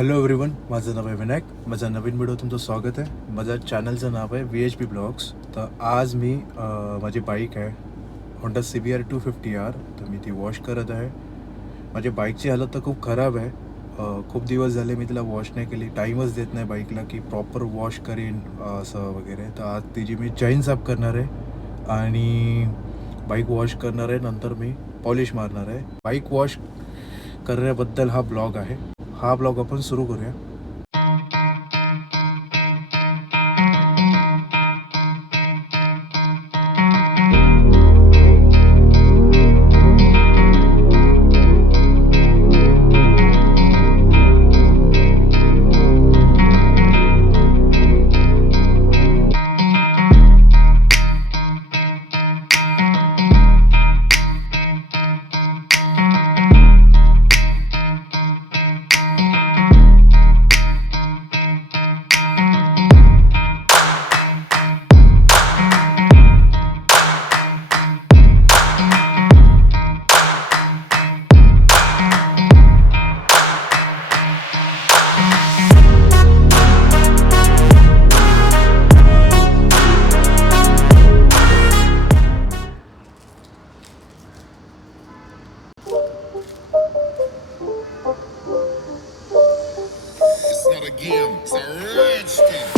Hello everyone, माझं नाव आहे विनायक. माझा नवीन व्हिडिओ तुमचं स्वागत आहे. माझ्या चॅनलचं नाव आहे VHP ब्लॉग्स. तर आज मी माझी बाईक आहे होंडा CBR 250R, तर मी ती वॉश करत आहे. माझ्या बाईकची हालत तर खूप खराब आहे. खूप दिवस झाले मी तिला वॉश नाही केली. टाईमच देत नाही बाईकला की प्रॉपर वॉश करीन असं वगैरे. तर आज तिची मी चैन साफ करणार आहे आणि बाईक वॉश करणार आहे. नंतर मी पॉलिश मारणार आहे. बाईक वॉश करण्याबद्दल हा ब्लॉग आहे. हा ब्लॉग आपण सुरू करूया. It's not a game, it's a rich thing.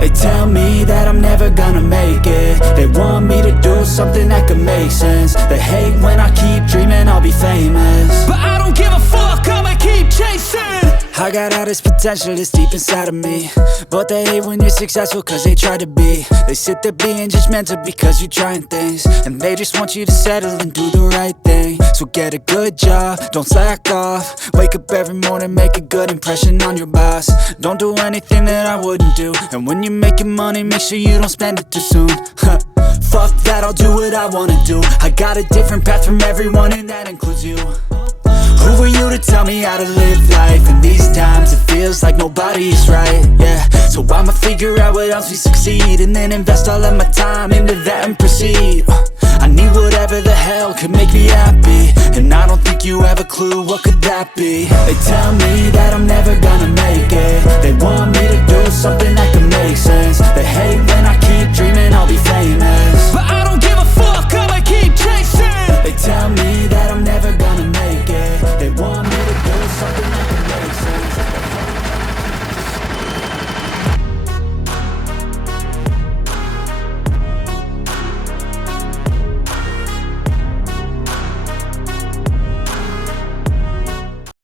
They tell me that I'm never gonna make it. They want me to do something that could make sense. They hate when I keep dreaming I'll be famous, but I don't give a fuck, I'ma keep chasing. I got all this potential that's deep inside of me, but they hate when you're successful cause they try to be. They sit there being judgmental because you're trying things, and they just want you to settle and do the right thing. So get a good job, don't slack off. Wake up every morning, make a good impression on your boss. Don't do anything that I wouldn't do, and when you're making money, make sure you don't spend it too soon. Fuck that, I'll do what I wanna do. I got a different path from everyone and that includes you. Who are you to tell me how to live life? In these times it feels like nobody's right, yeah. So I'ma figure out what else we succeed, and then invest all of my time into that and proceed. I need whatever the hell could make me happy, and I don't think you have a clue what could that be. They tell me that